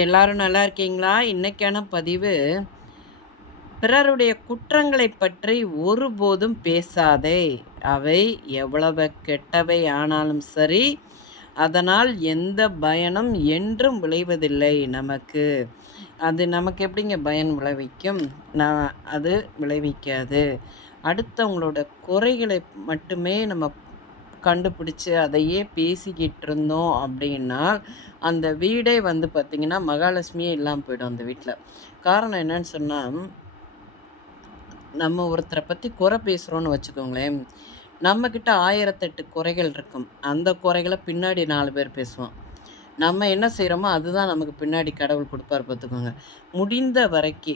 எல்லாரும் நல்லா இருக்கீங்களா? இன்னைக்கான பதிவு, பிறருடைய குற்றங்களைப் பற்றி ஒருபோதும் பேசாதே. அவை எவ்வளவு கெட்டவை ஆனாலும் சரி, அதனால் எந்த பயனும் என்றும் விளைவதில்லை நமக்கு. அது நமக்கு எப்படிங்க பயன் விளைவிக்கும்? நான் அது விளைவிக்காது. அடுத்தவங்களோட குறைகளை மட்டுமே நம்ம கண்டுபிடிச்சு அதையே பேசிக்கிட்டு இருந்தோம் அப்படின்னா, அந்த வீடே வந்து பார்த்திங்கன்னா, மகாலட்சுமியே இல்லாம போயிடும் அந்த வீட்ல. காரணம் என்னன்னு சொன்னா, நம்ம ஒருத்தர பத்தி குறை பேசுறோம்னு வச்சுக்கோங்களேன், நம்மகிட்ட 1008 குறைகள் இருக்கும். அந்த குறைகள பின்னாடி 4 பேர் பேசுவான். நம்ம என்ன செய்றோமோ, அதுதான் நமக்கு பின்னாடி கடவுள் குடுப்பார் பார்த்துக்கோங்க. முடிந்த வரைக்கி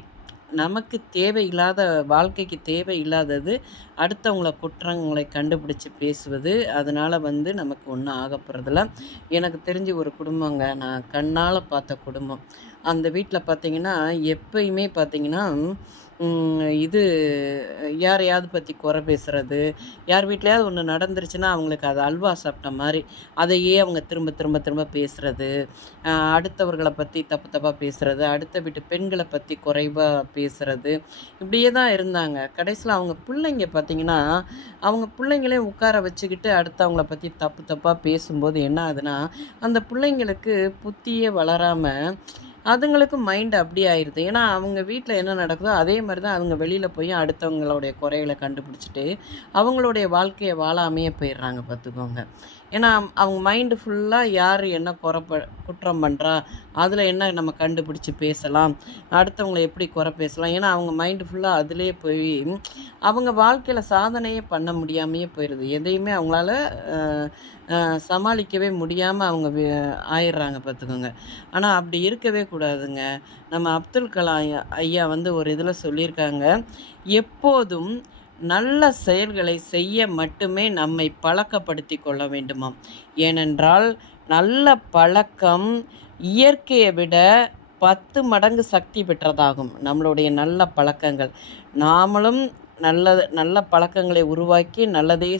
நமக்கு தேவையில்லாத வாழ்க்கைக்கு தேவையில்லாதது, அடுத்தவங்கள குற்றங்களை கண்டுபிடிச்சு பேசுவது, அதனால வந்து நமக்கு ஒண்ணும் ஆகப்போறதில்ல. எனக்கு தெரிஞ்சு ஒரு குடும்பங்க, நான் கண்ணால பார்த்த குடும்பம். அந்த வீட்ல பார்த்தீங்கன்னா, எப்பயுமே பார்த்தீங்கன்னா, இது யாரையாவது பத்தி குறை பேசுறது, யார் வீட்லயாவது ஒண்ணு நடந்துருச்சுன்னா, அவங்களுக்கு அது அல்வா சாப்பிட்ட மாரி, அதையே அவங்க திரும்ப திரும்ப திரும்ப பேசுறது, அடுத்தவர்கள பத்தி தப்பு தப்பா பேசுறது, அடுத்த வீட்டு பெண்கள பத்தி குறைவா பேசுறது, இப்படியே தான் இருந்தாங்க. கடைசில அவங்க பிள்ளைங்க பார்த்தீங்கன்னா, அவங்க பிள்ளைங்களையும் உட்கார வச்சுக்கிட்டு அடுத்தவங்கள பத்தி தப்பு தப்பா பேசும்போது என்ன ஆகுதுன்னா, அந்த பிள்ளைங்களுக்கு புத்தியே வளராம அதுங்களுக்கும் மைண்ட் அப்படியே ஆயிருது. ஏன்னா, அவங்க வீட்ல என்ன நடக்குதோ, அதே மாரி தான் அவங்க வெளியில போய் அடுத்தவங்களுடைய குறைகள கண்டுபிடிச்சுட்டு, அவங்களுடைய வாழ்க்கைய வாழாமயே போயிடுறாங்க பார்த்துக்கோங்க. ஏன்னா, அவங்க மைண்டு ஃபுல்லா யார் என்ன குற்றம் பண்றா? அதில என்ன நம்ம கண்டுபிடிச்சு பேசலாம்? அடுத்தவங்கள எப்படி குறை பேசலாம்? ஏன்னா, அவங்க மைண்டு ஃபுல்லா அதிலேயே போய், அவங்க வாழ்க்கையில சாதனையே பண்ண முடியாமயே போயிருது. எதையுமே அவங்களால அ அ சமாளிக்கவே முடியாம அவங்க ஆயிடுறாங்க பார்த்துக்கோங்க. ஆனா, அப்படி இருக்கவே கூடாதுங்க. நம்ம அப்துல் கலாம் ஐயா வந்து ஒரு இதில சொல்லியிருக்காங்க, எப்போதும் நல்ல செயல்களை செய்ய மட்டுமே நம்மை பழக்கப்படுத்திக் கொள்ள வேண்டுமாம். ஏனென்றால், நல்ல பழக்கம் இயற்கையை விட 10 மடங்கு சக்தி பெற்றதாகும். நம்மளுடைய நல்ல பழக்கங்கள். நாமளும் நல்ல பழக்கங்களை உருவாக்கி நல்லதையே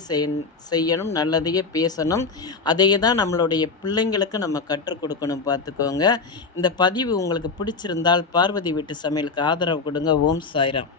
செய்யணும், நல்லதையே பேசணும். அதையே தான் நம்மளுடைய பிள்ளைங்களுக்கு நம்ம கற்றுக் கொடுக்கணும் பார்த்துக்கோங்க. இந்த பதிவு உங்களுக்கு பிடிச்சிருந்தால் பார்வதி வீட்டு சமையலுக்கு ஆதரவு கொடுங்க. ஓம் சாய்ராம்.